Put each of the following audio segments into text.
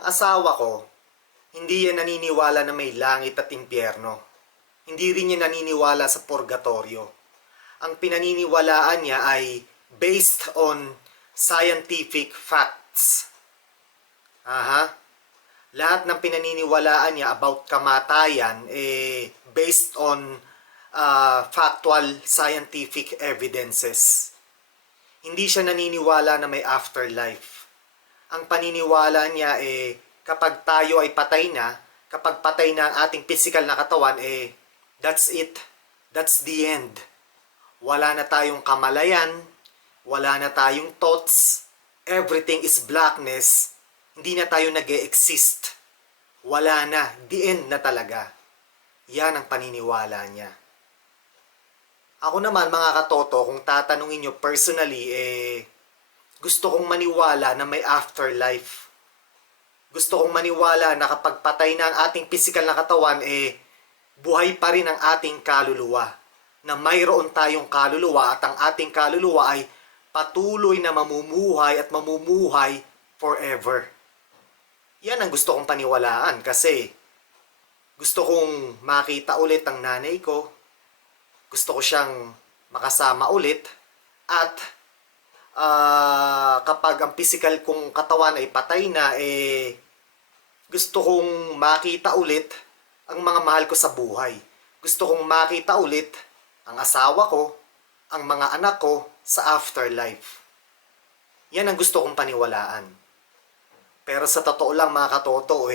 Ang asawa ko, hindi yan naniniwala na may langit at impyerno. Hindi rin niya naniniwala sa purgatorio. Ang pinaniniwalaan niya ay based on scientific facts. Aha. Lahat ng pinaniniwalaan niya about kamatayan based on factual scientific evidences. Hindi siya naniniwala na may afterlife. Ang paniniwala niya kapag tayo ay patay na, kapag patay na ang ating physical na katawan, that's it. That's the end. Wala na tayong kamalayan, wala na tayong thoughts, everything is blackness, hindi na tayo nag-e-exist. Wala na, the end na talaga. Yan ang paniniwala niya. Ako naman mga katoto, kung tatanungin nyo personally, gusto kong maniwala na may afterlife. Gusto kong maniwala na kapag patay na ang ating physical na katawan, buhay pa rin ang ating kaluluwa. Na mayroon tayong kaluluwa at ang ating kaluluwa ay patuloy na mamumuhay at mamumuhay forever. Yan ang gusto kong paniwalaan kasi gusto kong makita ulit ang nanay ko. Gusto ko siyang makasama ulit at kapag ang physical kong katawan ay patay na, gusto kong makita ulit ang mga mahal ko sa buhay. Gusto kong makita ulit ang asawa ko, ang mga anak ko sa afterlife. Yan ang gusto kong paniwalaan. Pero sa totoo lang mga katoto,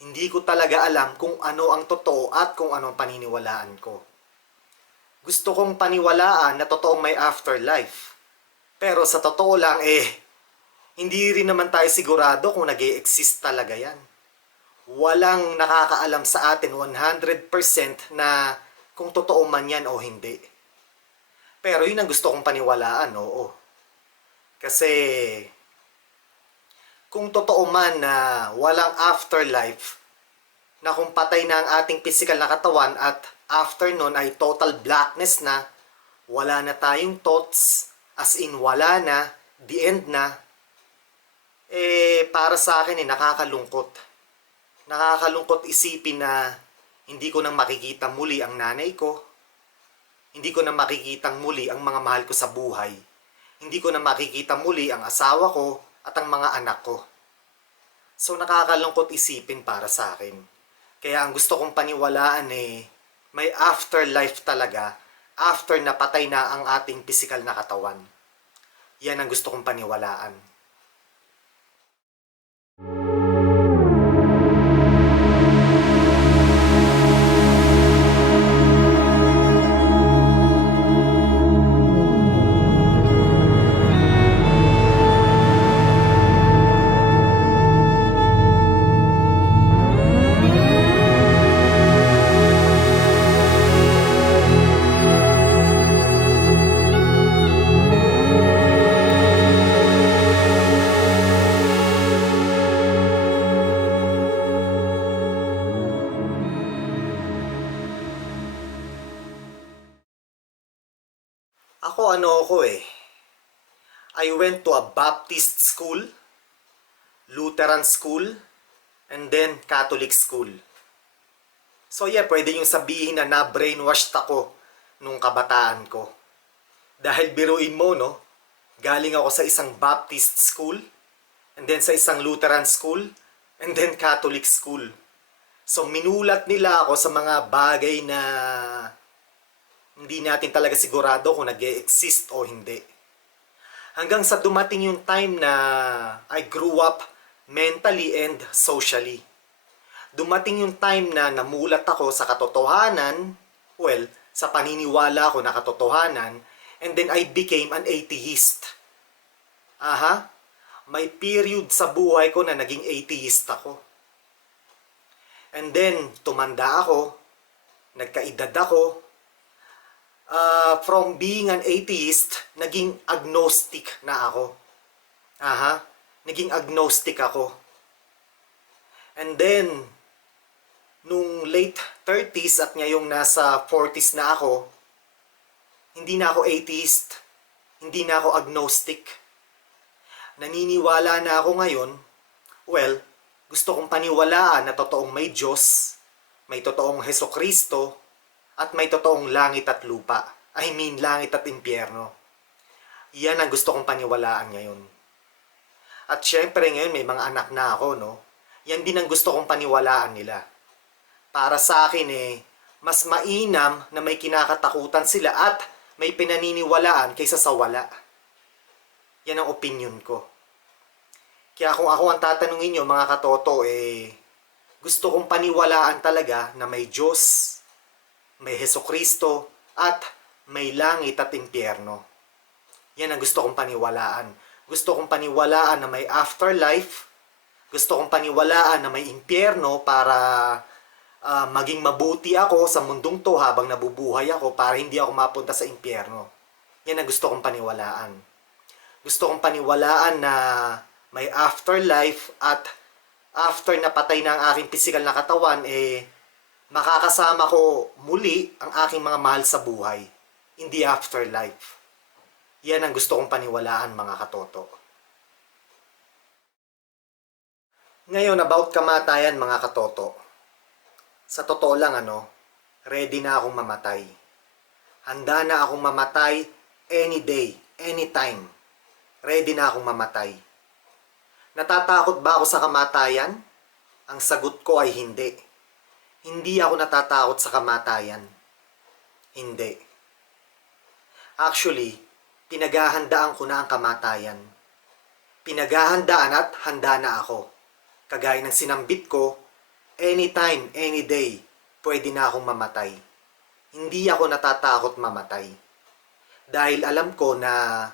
hindi ko talaga alam kung ano ang totoo at kung ano ang paniniwalaan ko. Gusto kong paniwalaan na totoong may afterlife. Pero sa totoo lang, hindi rin naman tayo sigurado kung nag-e-exist talaga yan. Walang nakakaalam sa atin 100% na kung totoo man yan o hindi. Pero yun ang gusto kong paniwalaan, oo. Kasi kung totoo man na walang afterlife, na kung patay na ang ating physical na katawan at after nun ay total blackness na, wala na tayong thoughts, as in wala na, the end na, para sa akin nakakalungkot. Nakakalungkot isipin na hindi ko nang makikita muli ang nanay ko, hindi ko nang makikita muli ang mga mahal ko sa buhay, hindi ko nang makikita muli ang asawa ko at ang mga anak ko. So nakakalungkot isipin para sa akin. Kaya ang gusto kong paniwalaan may afterlife talaga after napatay na ang ating physical na katawan. Yan ang gusto kong paniwalaan. Ako I went to a Baptist school, Lutheran school, and then Catholic school. So yeah, pwede yung sabihin na na-brainwashed ako nung kabataan ko. Dahil biruin mo, no? Galing ako sa isang Baptist school, and then sa isang Lutheran school, and then Catholic school. So minulat nila ako sa mga bagay na hindi natin talaga sigurado kung nag-e-exist o hindi. Hanggang sa dumating yung time na I grew up mentally and socially. Dumating yung time na namulat ako sa katotohanan, sa paniniwala ko na katotohanan, and then I became an atheist. May period sa buhay ko na naging atheist ako. And then, tumanda ako, nagkaedad ako, from being an atheist, naging agnostic na ako. Naging agnostic ako. And then, nung late 30s at ngayong nasa 40s na ako, hindi na ako atheist, hindi na ako agnostic. Naniniwala na ako ngayon, Gusto kong paniwalaan na totoong may Diyos, may totoong Hesukristo, at may totoong langit at lupa. I mean, langit at impyerno. Yan ang gusto kong paniwalaan ngayon. At syempre ngayon may mga anak na ako, no? Yan din ang gusto kong paniwalaan nila. Para sa akin mas mainam na may kinakatakutan sila at may pinaniniwalaan kaysa sa wala. Yan ang opinion ko. Kaya kung ako ang tatanungin nyo mga katoto, gusto kong paniwalaan talaga na may Diyos, may Hesukristo, at may langit at impyerno. Yan ang gusto kong paniwalaan. Gusto kong paniwalaan na may afterlife. Gusto kong paniwalaan na may impyerno para maging mabuti ako sa mundong to habang nabubuhay ako para hindi ako mapunta sa impyerno. Yan ang gusto kong paniwalaan. Gusto kong paniwalaan na may afterlife at after napatay na ang aking physical na katawan, makakasama ko muli ang aking mga mahal sa buhay in the afterlife. Yan ang gusto kong paniwalaan mga katoto. Ngayon about kamatayan mga katoto. Sa totoo lang ready na akong mamatay. Handa na akong mamatay any day, anytime. Ready na akong mamatay. Natatakot ba ako sa kamatayan? Ang sagot ko ay hindi. Hindi ako natatakot sa kamatayan. Hindi. Actually, pinaghahandaan ko na ang kamatayan. Pinaghahandaan at handa na ako. Kagaya ng sinambit ko, anytime, any day, pwede na akong mamatay. Hindi ako natatakot mamatay. Dahil alam ko na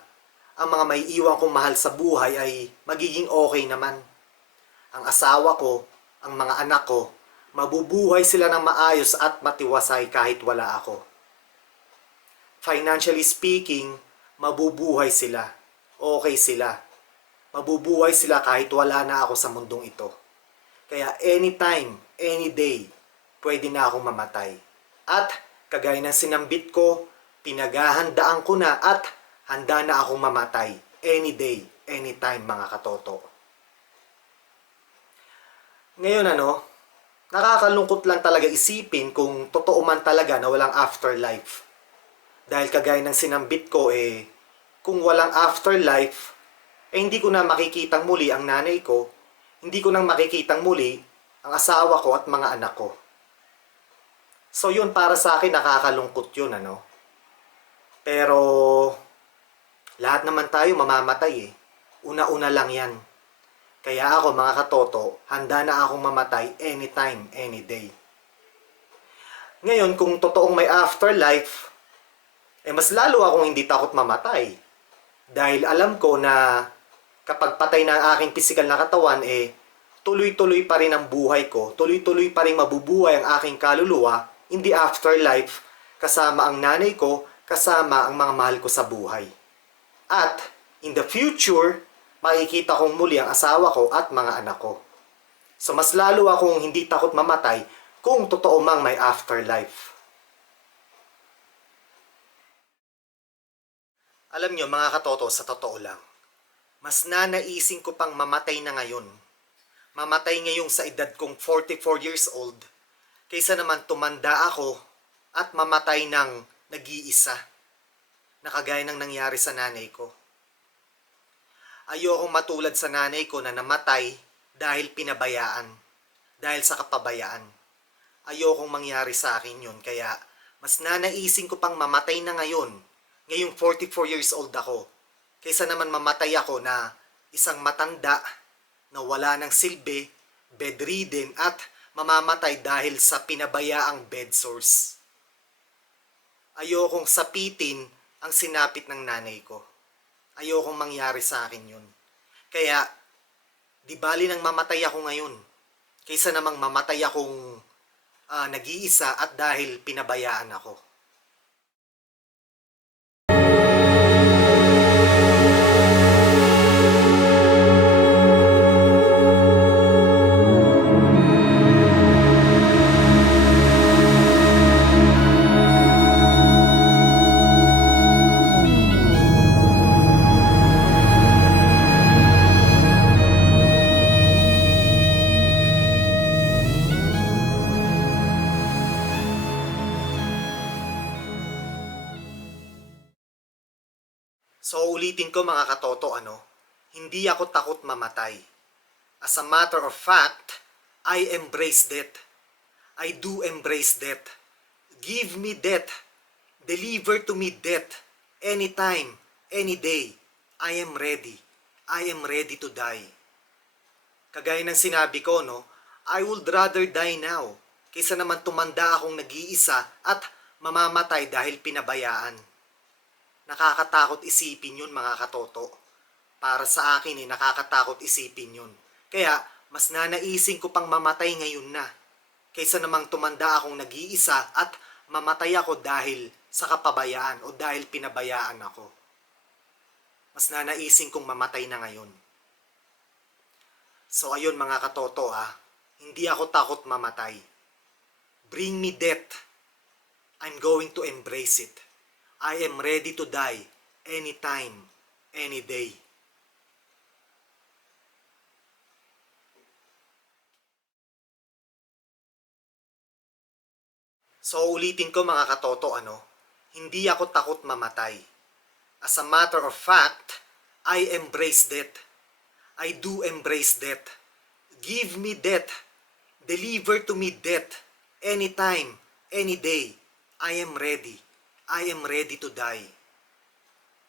ang mga may iwan kong mahal sa buhay ay magiging okay naman. Ang asawa ko, ang mga anak ko, mabubuhay sila ng maayos at matiwasay kahit wala ako. Financially speaking, mabubuhay sila. Okay sila. Mabubuhay sila kahit wala na ako sa mundong ito. Kaya anytime, any day, pwede na akong mamatay. At kagaya ng sinambit ko, pinaghahandaan ko na at handa na akong mamatay any day, anytime mga katoto. Ngayon nakakalungkot lang talaga isipin kung totoo man talaga na walang afterlife. Dahil kagaya ng sinambit ko kung walang afterlife, hindi ko na makikitang muli ang nanay ko, hindi ko nang makikitang muli ang asawa ko at mga anak ko. So yun para sa akin nakakalungkot yun Pero lahat naman tayo mamamatay Una-una lang yan. Kaya ako mga katoto, handa na akong mamatay anytime, any day. Ngayon, kung totoong may afterlife, mas lalo akong hindi takot mamatay. Dahil alam ko na kapag patay na ang aking pisikal na katawan, tuloy-tuloy pa rin ang buhay ko, tuloy-tuloy pa rin mabubuhay ang aking kaluluwa in the afterlife, kasama ang nanay ko, kasama ang mga mahal ko sa buhay. At in the future, makikita kong muli ang asawa ko at mga anak ko. So mas lalo akong hindi takot mamatay kung totoo mang may afterlife. Alam nyo mga katoto, sa totoo lang, mas nanaisin ko pang mamatay na ngayon. Mamatay ngayong sa edad kong 44 years old, kaysa naman tumanda ako at mamatay ng nag-iisa, na kagaya ng nangyari sa nanay ko. Ayokong matulad sa nanay ko na namatay dahil pinabayaan, dahil sa kapabayaan. Ayokong mangyari sa akin yun, kaya mas nanaisin ko pang mamatay na ngayon, ngayong 44 years old ako, kaysa naman mamatay ako na isang matanda na wala ng silbi, bedridden at mamamatay dahil sa pinabayaang bed sores. Ayokong sapitin ang sinapit ng nanay ko. Ayokong mangyari sa akin yun. Kaya, di bali nang mamatay ako ngayon, kaysa namang mamatay akong nag-iisa at dahil pinabayaan ako. So ulitin ko mga katoto, hindi ako takot mamatay. As a matter of fact, I embrace death. I do embrace death. Give me death. Deliver to me death. Anytime, any day. I am ready. I am ready to die. Kagaya ng sinabi ko, I would rather die now kaysa naman tumanda akong nag-iisa at mamamatay dahil pinabayaan. Nakakatakot isipin yun mga katoto. Para sa akin nakakatakot isipin yun. Kaya mas nanaisin ko pang mamatay ngayon na kaysa namang tumanda akong nag-iisa at mamatay ako dahil sa kapabayaan o dahil pinabayaan ako. Mas nanaisin kong mamatay na ngayon. So ayun mga katoto hindi ako takot mamatay. Bring me death. I'm going to embrace it. I am ready to die anytime, any day. So ulitin ko mga katoto, hindi ako takot mamatay. As a matter of fact, I embrace death. I do embrace death. Give me death. Deliver to me death. Anytime, any day. I am ready. I am ready to die.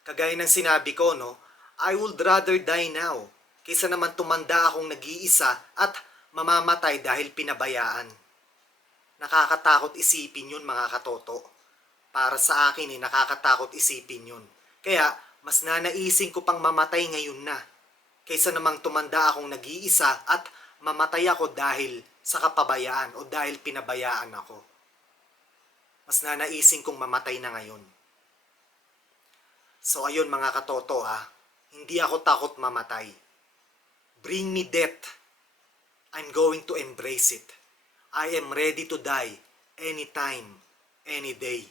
Kagaya ng sinabi ko, I would rather die now kaysa naman tumanda akong nag-iisa at mamamatay dahil pinabayaan. Nakakatakot isipin yun mga katoto. Para sa akin nakakatakot isipin yun. Kaya mas nanaisin ko pang mamatay ngayon na kaysa namang tumanda akong nag-iisa at mamatay ako dahil sa kapabayaan o dahil pinabayaan ako. Mas nanaisin kong mamatay na ngayon. So ayun mga katoto hindi ako takot mamatay. Bring me death. I'm going to embrace it. I am ready to die anytime, any day.